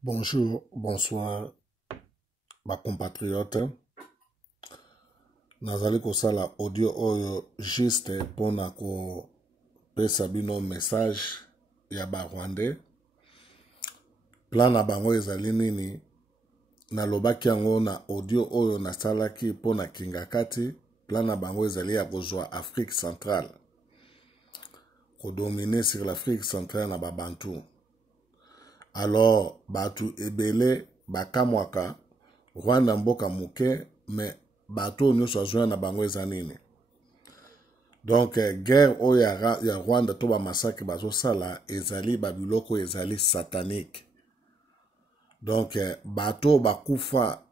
Bonjour, bonsoir, ma compatriote. Nazali kosala audio oyo juste pona ko pesa bino message ya ba Rwandais. Plan na bango ezali nini? Nalobaki yango na audio oyo nasalaki pona kingakati. Plan na bango ezali ya kozwa Afrique centrale. Kodominer sur l'Afrique centrale na babantu. Alors, batu ebele bakamwaka Rwanda mboka muke, mais bato nyonso azwa na bango eza nini. Donc guerre oyo ya Rwanda to ba massacre bazo sala ezali babiloko ezali satanique. Donc bato bakufa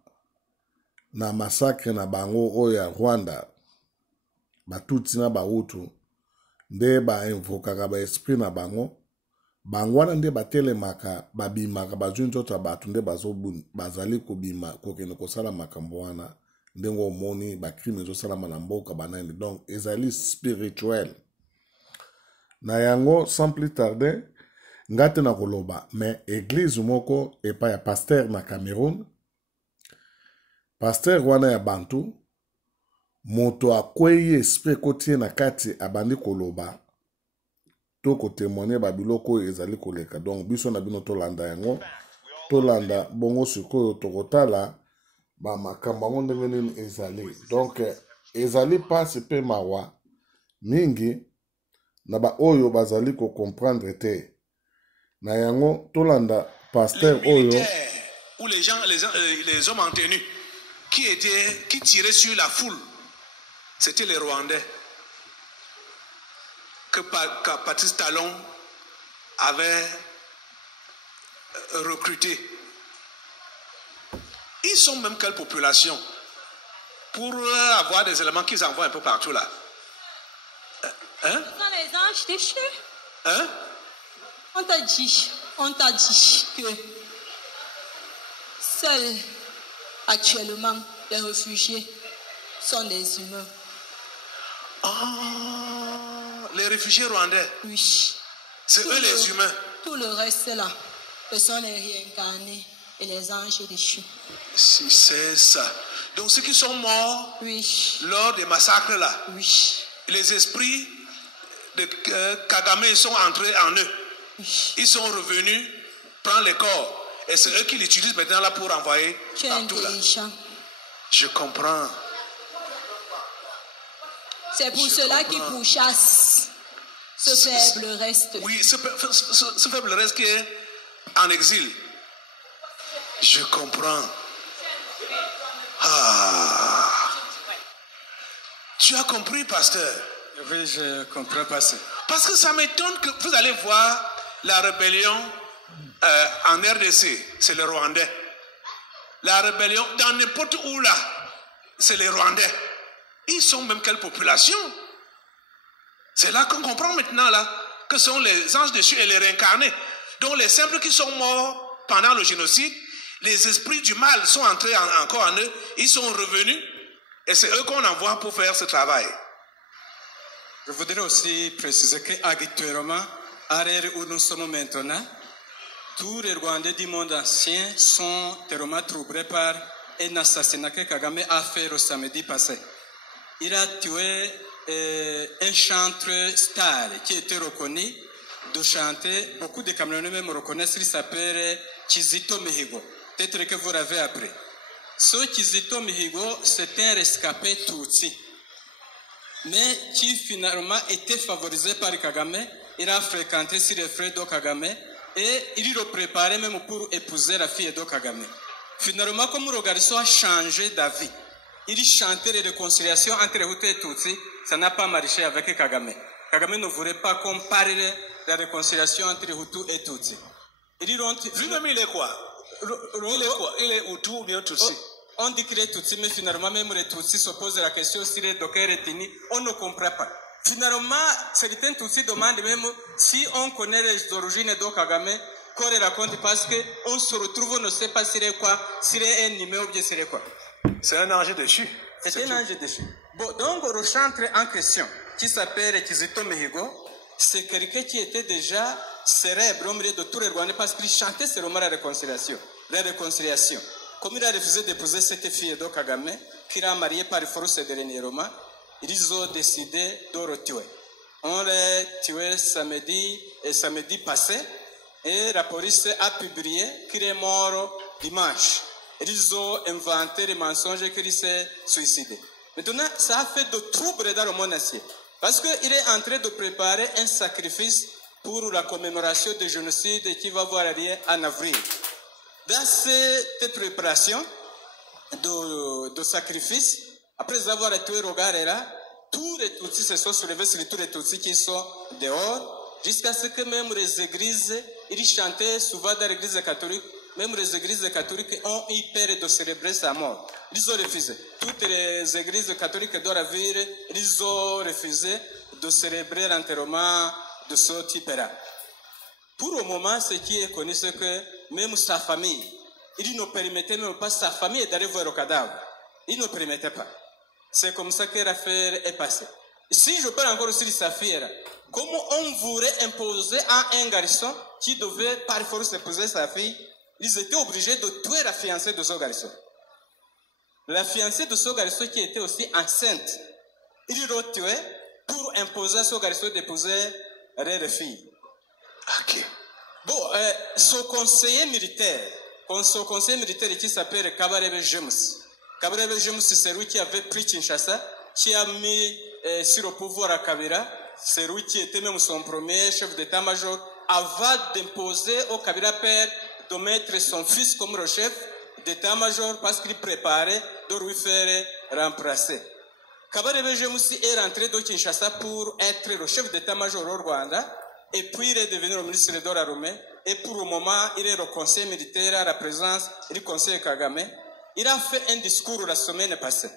na massacre na bango oyo ya Rwanda batuti na bahutu nde ba invokaka ba esprit na bango. Bangwana nde batelemaka babimaka bazwi nzoto bato nde bazali kobima kokende kosala makambo wana ndengo omoni bakrime ezosalama na mboka banani. Donc ezali spirituel na yango. Sans plus tarder ngate na koloba mais église moko epa ya pasteur na Cameroun, pasteur wana ya bantu moto akwei esprit kotie na kati abandi koloba toko témoigner babiloko ezali koleka. Donc biso na bino tolanda yango, tolanda bongo sikoyo tokotala ba makambo ngo ndenge nini ezali. Donc ezali pasi pe mawa mingi na ba oyo bazali ko comprendre te na yango. Tolanda pasteur oyo où les hommes en tenue qui tiraient sur la foule, c'était les Rwandais que Patrice Talon avait recruté. Ils sont même quelle population pour avoir des éléments qu'ils envoient un peu partout là? Hein? Ce sont les anges déchus. Hein? On t'a dit que seuls actuellement les réfugiés sont des humains. Oh, les réfugiés rwandais? Oui. C'est eux les humains. Tout le reste là, ce sont les réincarnés et les anges déchus. Si c'est ça. Donc ceux qui sont morts, oui, lors des massacres là, oui, les esprits de Kagame sont entrés en eux. oui. Ils sont revenus prendre les corps. Et c'est eux qui l'utilisent maintenant là pour envoyer Tu es partout là. intelligent. Je comprends. C'est pour cela qu'ils pourchassent ce faible reste. Oui, ce faible reste qui est en exil. Je comprends. Ah. Tu as compris, pasteur? Oui, je comprends, pasteur. Parce que ça m'étonne que vous allez voir la rébellion en RDC, c'est les Rwandais. La rébellion dans n'importe où là, c'est les Rwandais. Ils sont même quelle population? C'est là qu'on comprend maintenant là que ce sont les anges déchus et les réincarnés. Donc les simples qui sont morts pendant le génocide, les esprits du mal sont entrés encore en eux, ils sont revenus et c'est eux qu'on envoie pour faire ce travail. Je voudrais aussi préciser qu'actuellement, à l'ère où nous sommes maintenant, tous les Rwandais du monde ancien sont tellement troublés par un assassinat que Kagame a fait le samedi passé. Il a tué un chanteur star qui était reconnu de chanter. Beaucoup de Camerounais même reconnaissent, il s'appelle Kizito Mihigo. Peut-être que vous l'avez appris. Ce Kizito Mihigo, c'est un rescapé Tutsi, mais qui finalement était favorisé par Kagame. Il a fréquenté sur les frères de Kagame et il le préparait même pour épouser la fille de Kagame. Finalement, comme le garçon a changé d'avis, il chantait les réconciliations entre Hutu et Tutsi, ça n'a pas marché avec Kagame. Kagame ne voulait pas qu'on parle de la réconciliation entre Hutu et Tutsi. Lui-même, il est quoi? Il est quoi? Il est Hutu ou bien Tutsi? On dit qu'il est Tutsi, mais finalement, même les Tutsis se posent la question si les dockers retenu, on ne comprend pas. Finalement, certains Tutsis demandent même si on connaît les origines de Kagame, qu'on les raconte parce qu'on se retrouve, on ne sait pas s'il est quoi, s'il est un numéro ou bien s'il est quoi. C'est un ange déchu. C'est un ange déchu. Bon, donc le chanteur en question, qui s'appelle Kizito Mihigo, c'est quelqu'un qui était déjà célèbre au milieu de tous les Rwandais parce qu'il chantait seulement la réconciliation. La réconciliation. Comme il a refusé d'épouser cette fille de Kagame, qu'il a mariée par force de Renieroma, ils ont décidé de le tuer. On l'a tué samedi passé et la police a publié qu'il est mort dimanche. Ils ont inventé les mensonges qu'il s'est suicidé. Maintenant, ça a fait de troubles dans le monde entier. Parce qu'il est en train de préparer un sacrifice pour la commémoration du génocide qui va avoir lieu en avril. Dans cette préparation de sacrifice, après avoir tué Rogarera, tous les Tutsis se sont soulevés sur tous les Tutsis qui sont dehors, jusqu'à ce que même les églises, ils chantaient souvent dans l'église catholique, même les églises catholiques ont eu peur de célébrer sa mort. Ils ont refusé. Toutes les églises catholiques de la ville, ils ont refusé de célébrer l'enterrement de ce type-là. Pour le moment, ce qui est connu, c'est que même sa famille, il ne permettait même pas sa famille d'aller voir le cadavre. Il ne permettait pas. C'est comme ça que l'affaire est passée. Si je parle encore sur sa fille, comment on voulait imposer à un garçon qui devait par force épouser sa fille, ils étaient obligés de tuer la fiancée de ce garçon. La fiancée de ce garçon qui était aussi enceinte, ils l'ont tué pour imposer à ce garçon d'épouser leur fille. Ok. Bon, son conseiller militaire qui s'appelle Kabarebe James. Kabarebe James, c'est lui qui avait pris Kinshasa, qui a mis sur le pouvoir à Kabila. C'est lui qui était même son premier chef d'état-major avant d'imposer au Kabila père de mettre son fils comme le chef d'état-major parce qu'il préparait de lui faire remplacer. Kabarebe James est rentré de Kinshasa pour être le chef d'état-major au Rwanda et puis il est devenu le ministre de l'armée et pour le moment il est le conseiller militaire à la présence du conseiller Kagame. Il a fait un discours la semaine passée.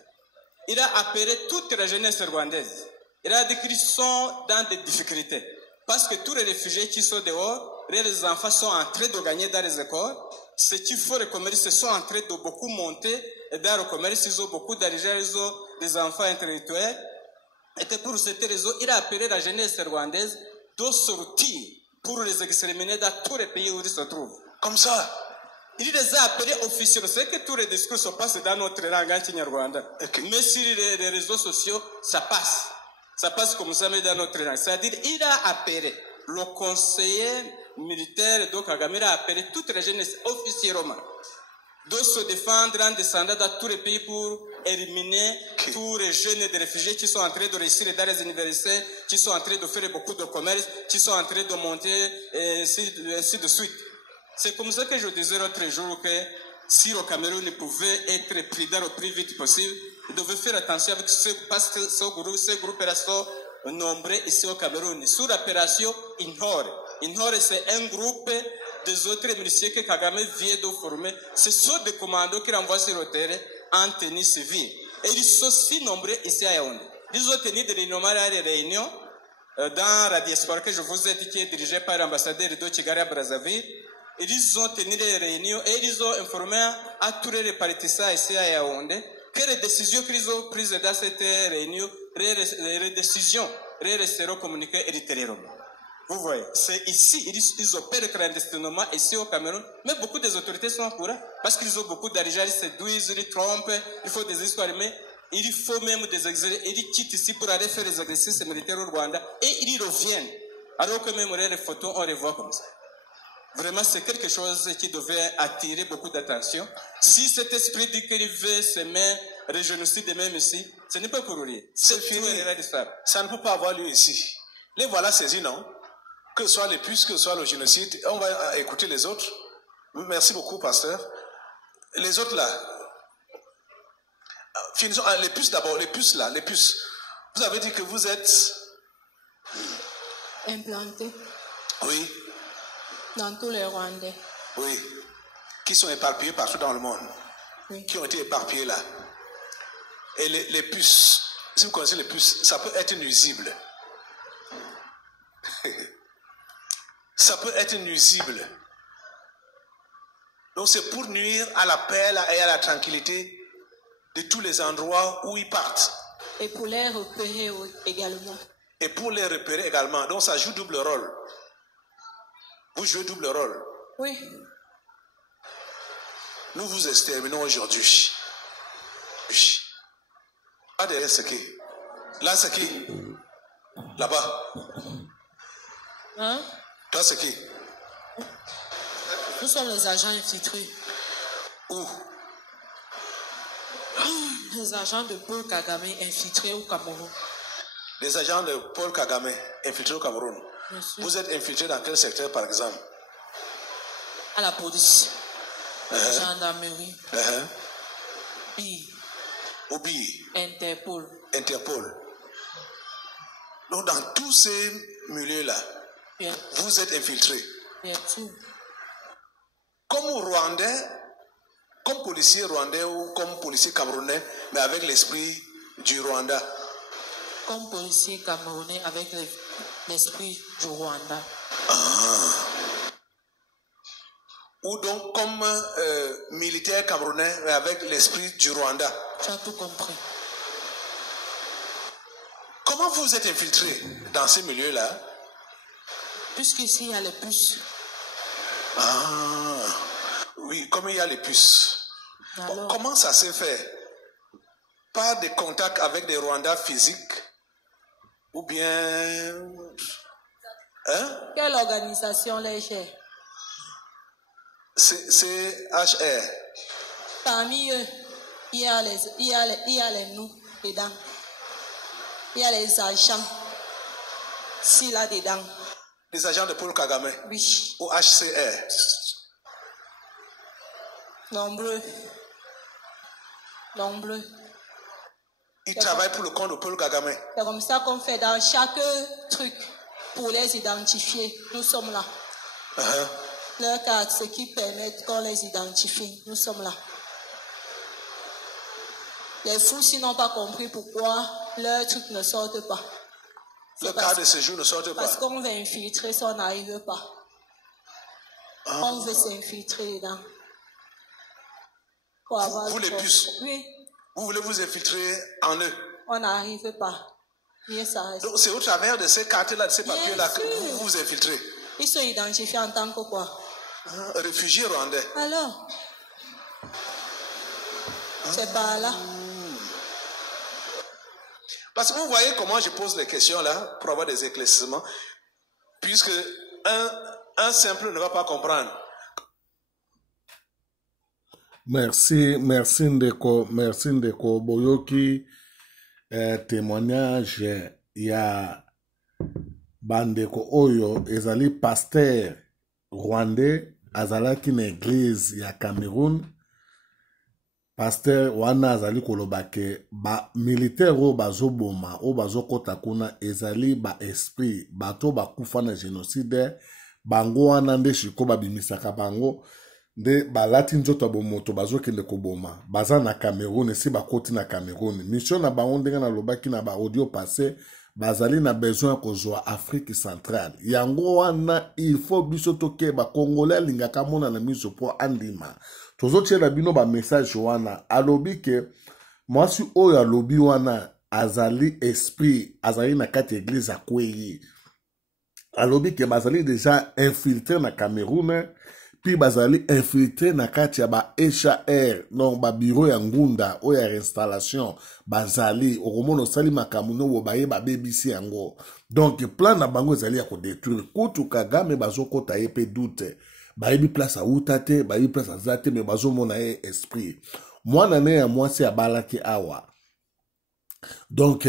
Il a appelé toute la jeunesse rwandaise. Il a dit qu'ils sont dans des difficultés parce que tous les réfugiés qui sont dehors, les enfants sont en train de gagner dans les écoles. Ceux qui font le commerce sont en train de beaucoup monter dans le commerce. Ils ont beaucoup d'argent, ils ont des enfants intellectuels. Et pour cette raison, il a appelé la jeunesse rwandaise de sortir pour les exterminer dans tous les pays où ils se trouvent. Comme ça. Il les a appelés officiellement. C'est que tous les discours se passent dans notre langue en Kinyarwanda. Okay. Mais sur les réseaux sociaux, ça passe. Ça passe comme ça, mais dans notre langue. C'est-à-dire, il a appelé le conseiller militaire de Kagame, il a appelé toute la jeunesse officiellement de se défendre en descendant dans tous les pays pour éliminer tous les jeunes des réfugiés qui sont en train de réussir dans les universités, qui sont en train de faire beaucoup de commerce, qui sont en train de monter, et ainsi de suite. C'est comme ça que je disais l'autre jour que si le Cameroun pouvait être pris dans le plus vite possible, il devait faire attention avec parce que ces groupes-là sont nombreux ici au Cameroun. Sous l'opération Inhore. Inhore, c'est un groupe des autres miliciens que Kagame vient de former. Ce sont des commandos qui renvoient sur le terrain en tenue civile. Et ils sont si nombreux ici à Yaoundé. Ils ont tenu des réunions dans la diaspora que je vous ai dit qui est dirigée par l'ambassadeur de Kigali à Brazzaville. Ils ont tenu des réunions et ils ont informé à tous les partisans ici à Yaoundé que les décisions qu'ils ont prises dans cette réunion, les décisions resteront communiquées ultérieurement. Vous voyez, c'est ici, ils opèrent clandestinement ici au Cameroun, mais beaucoup des autorités sont au courant parce qu'ils ont beaucoup d'argent, ils séduisent, ils trompent, il faut des histoires, mais il faut même des exercices, ils quittent ici pour aller faire les exercices militaires au Rwanda et ils reviennent, alors que même les photos, on les voit comme ça. Vraiment, c'est quelque chose qui devait attirer beaucoup d'attention. Si cet esprit dit qu'il veut semer le génocide même ici, ce n'est pas pour rien. C'est fini. Ça ne peut pas avoir lieu ici. Les voilà saisis, non? Que ce soit les puces, que ce soit le génocide. On va écouter les autres. Merci beaucoup, pasteur. Les autres là. Finissons. Les puces d'abord. Les puces là. Les puces. Vous avez dit que vous êtes implantés. Oui. Dans tous les Rwandais. Oui. Qui sont éparpillés partout dans le monde. Oui. Qui ont été éparpillés là. Et les puces, si vous connaissez les puces, ça peut être nuisible. Ça peut être nuisible. Donc c'est pour nuire à la paix et à la tranquillité de tous les endroits où ils partent. Et pour les repérer également. Et pour les repérer également. Donc ça joue double rôle. Vous jouez double rôle. Oui. Nous vous exterminons aujourd'hui. Oui. Pas derrière ce qui. Là, c'est qui? Là-bas. Hein? Toi, c'est qui? Nous sommes les agents infiltrés. Où? Les agents de Paul Kagame infiltrés au Cameroun. Les agents de Paul Kagame infiltrés au Cameroun. Monsieur. Vous êtes infiltrés dans quel secteur, par exemple? À la police. Gendarmerie. BI. Obi, Interpol. Interpol. Donc, dans tous ces milieux-là, Bien, vous êtes infiltrés. bien sûr. Comme Rwandais, comme policier rwandais ou comme policier camerounais, mais avec l'esprit du Rwanda. Comme policier camerounais avec l'esprit du Rwanda. Ou donc comme militaire camerounais, mais avec l'esprit du Rwanda. Tu as tout compris. Comment vous êtes infiltrés dans ces milieux-là? Puisqu'ici, il y a les puces. Ah, oui, comme il y a les puces. Alors, Comment ça s'est fait? Par des contacts avec des Rwandais physiques? Ou bien... Hein? Quelle organisation les gère? C'est HR. Parmi eux, il y a les nous dedans. Il y a les agents. Si là dedans. Les agents de Paul Kagame. Oui. Ou HCR. Nombreux. Nombreux. Ils travaillent pour le compte de Paul Kagame. C'est comme ça qu'on fait dans chaque truc pour les identifier. Nous sommes là. Leur carte, ce qui permet qu'on les identifie. Nous sommes là. Les fous, s'ils n'ont pas compris pourquoi leurs trucs ne sortent pas. Le carte de séjour ne sort pas. Parce qu'on veut infiltrer, ça n'arrive pas. On veut s'infiltrer dedans. Pour avoir Vous les puces. Oui, Vous voulez vous infiltrer en eux. on n'arrive pas. Bien, ça reste. Donc c'est au travers de ces cartes-là, de ces Bien papiers-là que sûr. vous vous infiltrez. Ils sont identifiés en tant que quoi? Réfugiés rwandais. Alors, c'est par là. Parce que vous voyez comment je pose les questions là pour avoir des éclaircissements. Puisque un simple ne va pas comprendre. Merci Ndeko Boyoki témoignage ya bandeko oyo ezali pasteur rwandais azalaki na église ya Cameroun. Pasteur wana azali kolobake ba militaire o bazoboma o bazokota kuna ezali ba esprit bato bakufa na génocide bango wana nde shiko babimisaka bango nde balati nzoto ya bomoto bazokende koboma baza na Cameroun esi bakoti na Cameroun mission na bango ndenge nalobaki na ba audio passé bazali na besoin kozwa Afrique centrale yango wana il faut biso toke ba congolais alingaka mona na miso po andima tozotiela bino ba message wana alobi ke mwasi oyo alobi wana azali esprit azali na kati église akwei alobi ke bazali déjà infiltré na Cameroun puis bazali infiltré na kati ya ba HR donc ba bureau ya ngunda oyo ya réinstallation bazali okomona osali makambo no baye ba BBC yango donc plan na bango ezali ya kodétruire kutu Kagame bazokota ye pe doute bayebi place auta te bayebi place aza te me bazomona ye esprit mwana ne ya mwasi abalaki awa donc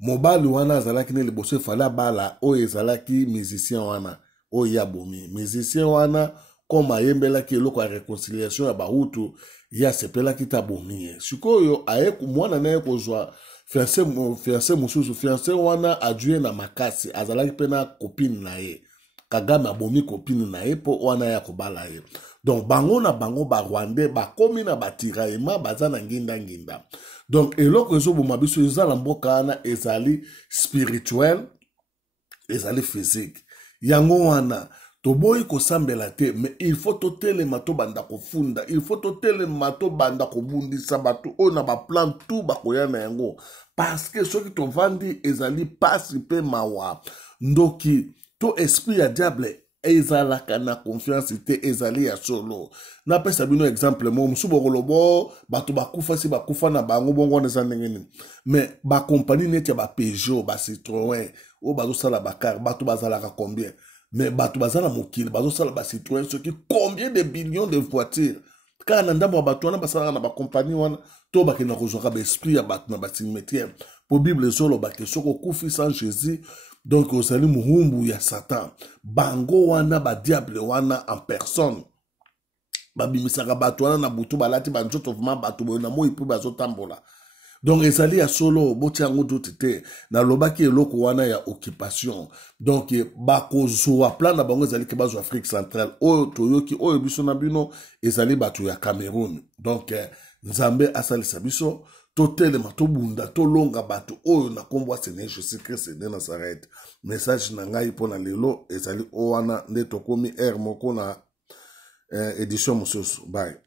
mobali wana azalaki ne liboso efali abala oyo ezalaki musicien wana oyo ya bomi musicien wana comme ayembelaki eloko ya réconciliation ya bahutu ya sepelaki ta bomi ye sikoyo mwana ne kozwa fiancé mosusu fiancé wana adue na makasi azalaki pe na copine na ye Kagame abomi copine na ye po wana ya kobala ye donc bango na bango ba Rwandais bakomi na batiraillement baza na nginda donc eloko ezoboma biso ezala mboka wana ezali spirituel ezali physique yango wana toboyi kosambela te mais il faut totelema tobanda kofunda il faut totelema tobanda kobundisa bato oyo na baplan tout bakoya na yango parce que soki tovandi ezali pasi pe mawa ndoki to esprit ya diable ezalaka na confiance te ezali ya solo na pesa bino exemple mo musubo kolobo bato bakufa si bakufa na bango bongo neza ndenge nini mais ba compagnie neti ba Peugeot ba Citroën o bazo sala ba car bato bazalaka combien mais bato bazala mokili bazo sala ba Citroën ce qui combien de millions de voitures car na ndambo bato wana basala na ba compagnie wana to bakena kozwaka ba esprit ya bato na ba cimetière pour Bible solo ba ke soko kufi sans Jésus. Donc, au salut muhumbu ya Satan. Bango wana ba diable wana en personne. Babimisaka bato wana na butu balati banjoto vma bato na mo ipu bazo tambola. Donc, ezali ya solo boti yango dotete na lobaki eloko wana ya occupation. Donc, bako zoa plan na bango ezali ke bazo Afrique centrale. Oyo toyoki oyo biso na bino ezali bato ya Cameroun. Donc, Nzambe asalisa biso totelema tobunda tolonga bato oyo na kombo Seigneur Jésus Christ de Nazareth. Message na ngai pona lelo ezali owana nde tokomi moko na édition mosusu. Bye.